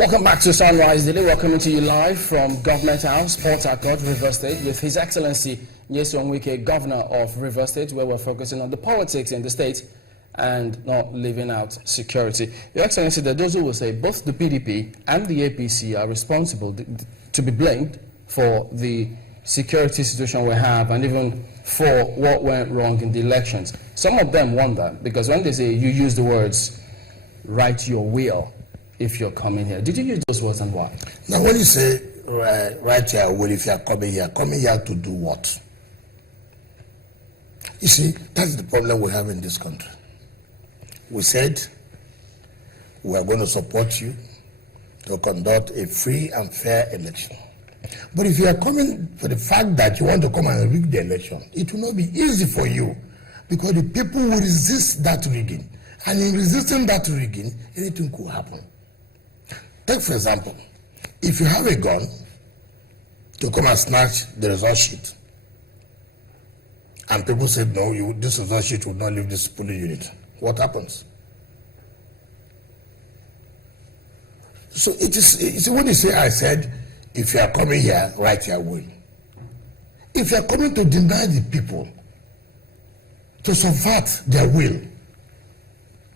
Welcome back to Sunrise Daily. We're coming to you live from Government House, Port Harcourt, Rivers State, with His Excellency Gov Wike, Governor of Rivers State, where we're focusing on the politics in the state and not leaving out security. Your Excellency, there are those who will say both the PDP and the APC are responsible to be blamed for the security situation we have and even for what went wrong in the elections. Some of them wonder, because when they say you use the words, write your will, if you're coming here. Did you use those words and why? Now, when you say write your will, if you are coming here to do what? You see, that's the problem we have in this country. We said we are going to support you to conduct a free and fair election. But if you are coming for the fact that you want to come and rig the election, it will not be easy for you because the people will resist that rigging. And in resisting that rigging, anything could happen. Take, for example, if you have a gun to come and snatch the result sheet, and people said, no, this result sheet will not leave this polling unit, what happens? So it is when you say, I said, if you are coming here, write your will. If you are coming to deny the people, to subvert their will,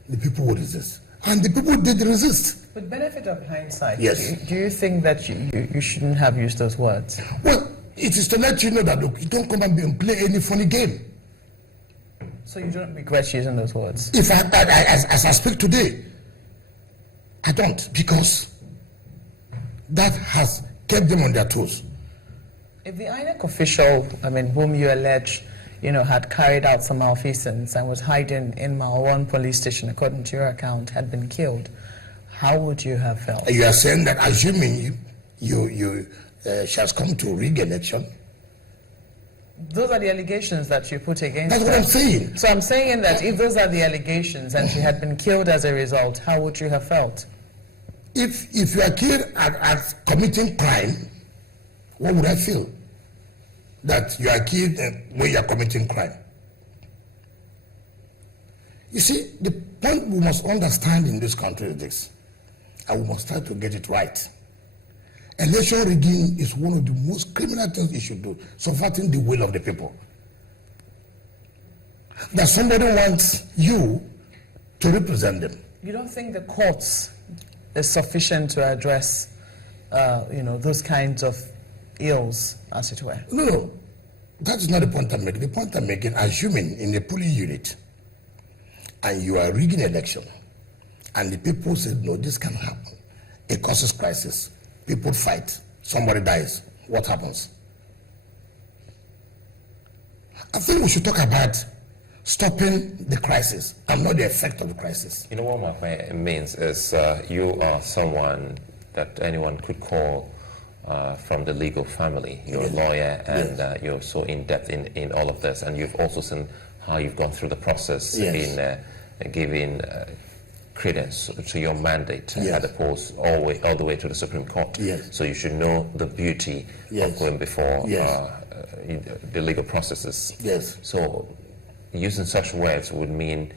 the people will resist. And the people did resist. With benefit of hindsight, yes. Do you think that you shouldn't have used those words? Well, it is to let you know that, look, you don't come and play any funny game. So you don't regret using those words? If as I speak today, I don't, because that has kept them on their toes. If the INEC official, whom you allege, had carried out some malfeasance and was hiding in Malwan police station, according to your account, had been killed, how would you have felt? You are saying that assuming you shall come to rig election? Those are the allegations that you put against That's what I'm saying. So I'm saying that if those are the allegations and she had been killed as a result, how would you have felt? If you are killed at committing crime, what would I feel? That you are killed when you are committing crime. You see, the point we must understand in this country is this, and we must try to get it right. Election rigging is one of the most criminal things you should do, subverting the will of the people. That somebody wants you to represent them. You don't think the courts is sufficient to address, those kinds of ills, as it were? No. That is not the point I'm making. The point I'm making, assuming in a polling unit, and you are rigging election, and the people said, no, this can happen. It causes crisis. People fight. Somebody dies. What happens? I think we should talk about stopping the crisis and not the effect of the crisis. You know what my point means is you are someone that anyone could call from the legal family. You're a lawyer and you're so in-depth in all of this, and you've also seen how you've gone through the process in giving credence to your mandate at the polls all the way to the Supreme Court. Yes. So you should know the beauty of going before the legal processes. Yes. So using such words would mean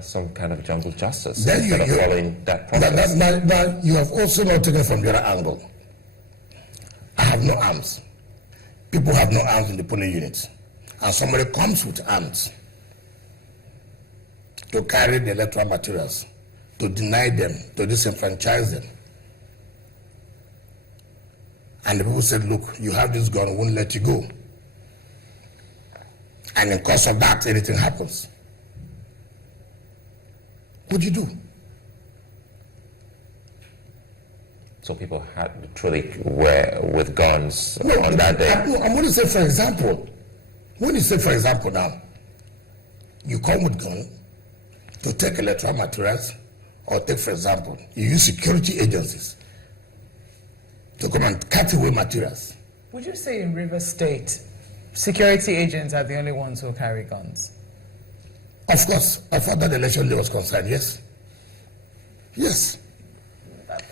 some kind of jungle justice then instead of following that process. Now, you have also not taken from the other angle. I have no arms. People have no arms in the polling units. And somebody comes with arms to carry the electoral materials, to deny them, to disenfranchise them. And the people said, look, you have this gun, we won't let you go. And in course of that, anything happens. What do you do? So people had truly were with guns on that day. I'm going to say, for example, when you say, for example, now, you come with gun to take electoral materials, or take, for example, you use security agencies to come and cut away materials. Would you say in Rivers State, security agents are the only ones who carry guns? Of course, as far as the election day was concerned, yes. Yes.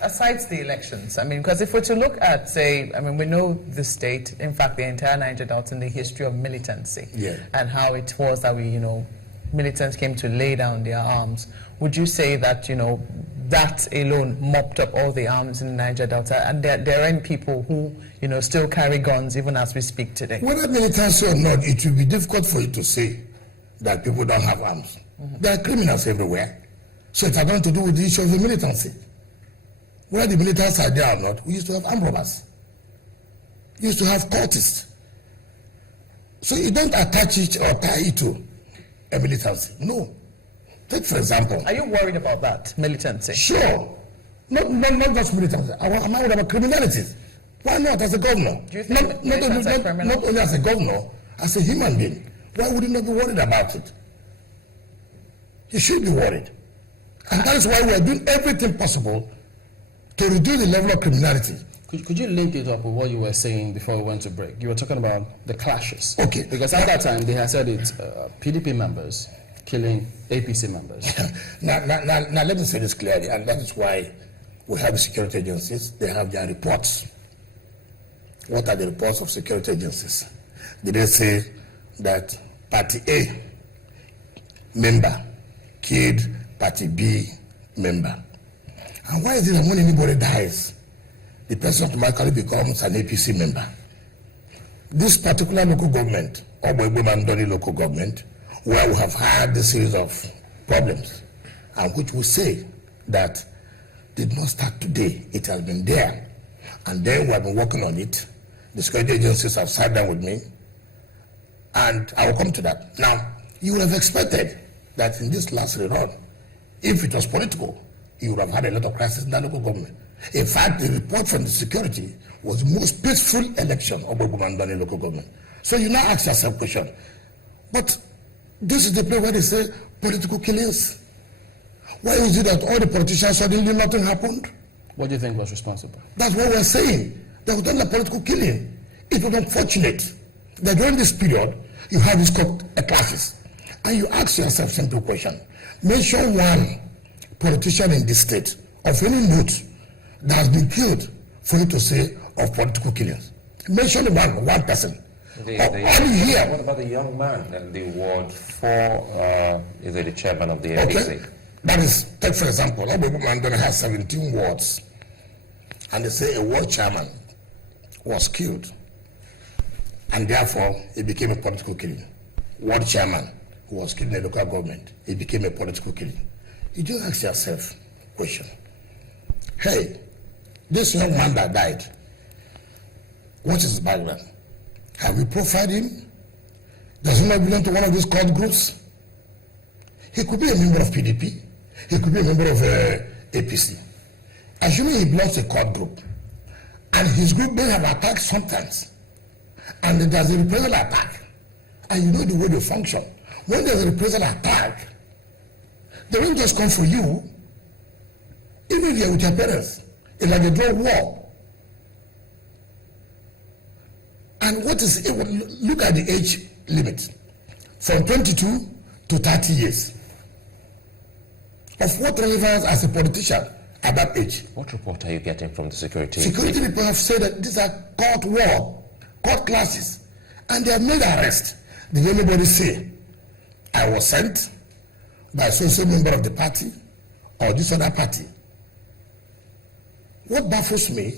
Aside the elections, because if we're to look at, say, we know the state, in fact, the entire Niger Delta, in the history of militancy, and how it was that we, militants came to lay down their arms, would you say that, that alone mopped up all the arms in the Niger Delta? And there are people who, still carry guns even as we speak today. Whether militancy or not, it will be difficult for you to say that people don't have arms. There are criminals everywhere. So it has nothing to do with the issue of the militancy. Whether the militants are there or not, we used to have armed robbers. We used to have cultists. So you don't attach it or tie it to a militancy. No. Take, for example. Are you worried about that, militancy? Sure. Not just militancy. I'm worried about criminality. Why not as a governor? Do you think militants are criminal? Not only as a governor, as a human being. Why would you not be worried about it? You should be worried. And that is why we are doing everything possible to reduce the level of criminality. Could you link it up with what you were saying before we went to break? You were talking about the clashes. Okay. Because at that time, they had said it's PDP members killing APC members. Now, let me say this clearly, and that is why we have the security agencies. They have their reports. What are the reports of security agencies? Did they say that Party A member killed Party B member? And why is it that when anybody dies, the person automatically becomes an APC member? This particular local government, Oboibomandoni local government, where we have had a series of problems, and which we say that did not start today, it has been there. And then we have been working on it. The security agencies have sat down with me, and I will come to that. Now, you would have expected that in this last rerun, if it was political, you would have had a lot of crisis in that local government. In fact, the report from the security was the most peaceful election of Ogumandani local government. So you now ask yourself a question, but this is the place where they say political killings. Why is it that all the politicians suddenly nothing happened? What do you think was responsible? That's what we're saying. They were done a political killing. It was unfortunate that during this period, you have these clashes. And you ask yourself a simple question. Mention one politician in this state of any note that has been killed for you to say of political killings. Mention one person. What about the young man in the Ward 4, is it the chairman of the APC? Okay. That is, take for example, Oboibomandoni has 17 wards, and they say a ward chairman was killed, and therefore it became a political killing. Ward chairman who was killed in the local government, it became a political killing. You just ask yourself a question. Hey, this young man that died, what is his background? Have we profiled him? Does he not belong to one of these cult groups? He could be a member of PDP. He could be a member of APC. Assuming he belongs to a cult group, and his group may have attacked sometimes, and there's a reprisal attack, and you know the way they function. When there's a reprisal attack, they won't just come for you, even if you're with your parents. It's like a drug war. And what is it? Look at the age limit, from 22 to 30 years. Of what relevance as a politician at that age? What report are you getting from the security? Security people have said that these are court war, court classes, and they have made arrest. Did anybody say, I was sent by a social member of the party or this other party? What baffles me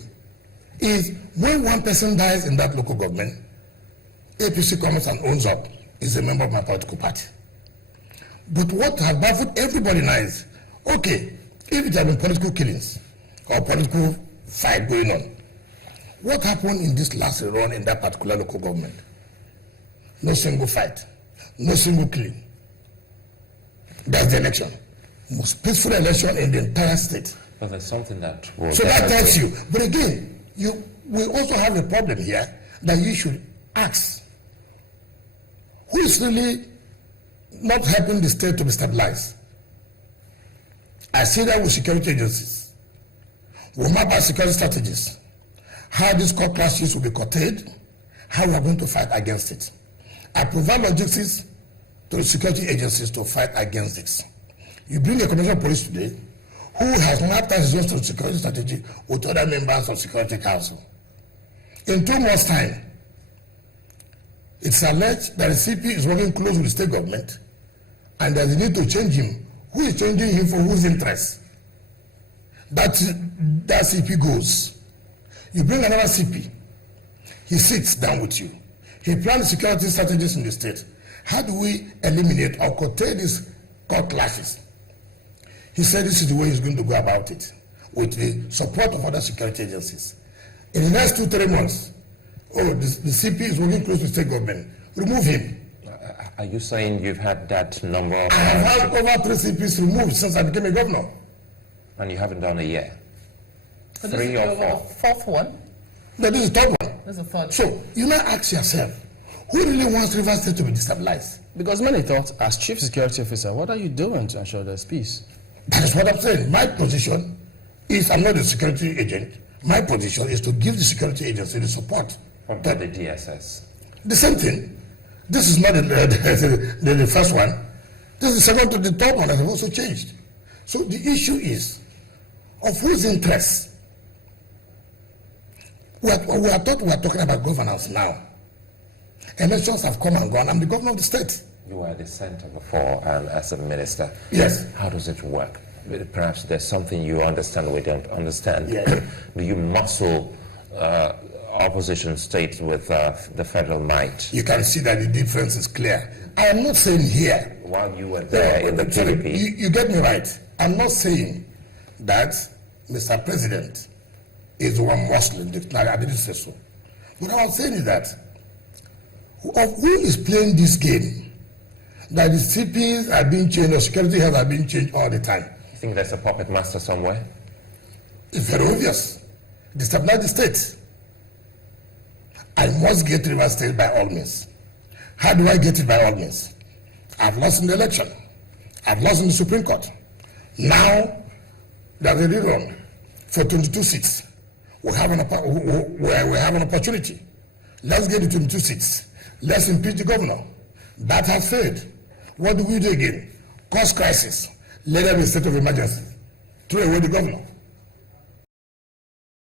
is when one person dies in that local government, APC comes and owns up, is a member of my political party. But what has baffled everybody now is, okay, if it had been political killings or political fight going on, what happened in this last run in that particular local government? No single fight, no single killing. That's the election. Most peaceful election in the entire state. But there's something that so that tells you. But again, we also have a problem here that you should ask. Who is really not helping the state to be stabilized? I see that with security agencies. We map our security strategies. How these court clashes will be curtailed, how we are going to fight against it. I provide logistics to the security agencies to fight against this. You bring a commissioner of police today who has mapped out his own security strategy with other members of Security Council. In 2 months' time, it's alleged that the CP is working close with the state government and there's a need to change him, who is changing him for whose interest? That CP goes. You bring another CP. He sits down with you. He plans security strategies in the state. How do we eliminate or curtail these court clashes? He said this is the way he's going to go about it, with the support of other security agencies. In the next 2-3 months, the CP is working close to state government. Remove him. Are you saying you've had that number of... I have had over 3 CPs removed since I became a governor. And you haven't done it yet? So 3 or 4? Fourth one? No, this is the third one. This is the third. So, you now ask yourself, who really wants River State to be destabilized? Because many thought, as chief security officer, what are you doing to ensure there's peace? That is what I'm saying. My position is, I'm not a security agent. My position is to give the security agency the support. What about the DSS? The same thing. This is not the first one. This is the second to the third one that have also changed. So the issue is, of whose interest? We are talking about governance now. Elections have come and gone. I'm the governor of the state. You were at the center before and as a minister. Yes. How does it work? Perhaps there's something you understand we don't understand. Yes. Do you muscle opposition states with the federal might? You can see that the difference is clear. I am not saying here. While you were there in the PDP. You get me right. I'm not saying that Mr. President is the one Muslim dictionary. I didn't say so. What I'm saying is that who is playing this game? That the CPs are being changed or security heads are being changed all the time. You think there's a puppet master somewhere? It's very obvious. Destabilize the state. I must get River State by all means. How do I get it by all means? I've lost in the election. I've lost in the Supreme Court. Now, there's a rerun for 22 seats. We have an opportunity. Let's get the 22 seats. Let's impeach the governor. That has failed. What do we do again? Cause crisis. Let there be a state of emergency. Throw away the governor.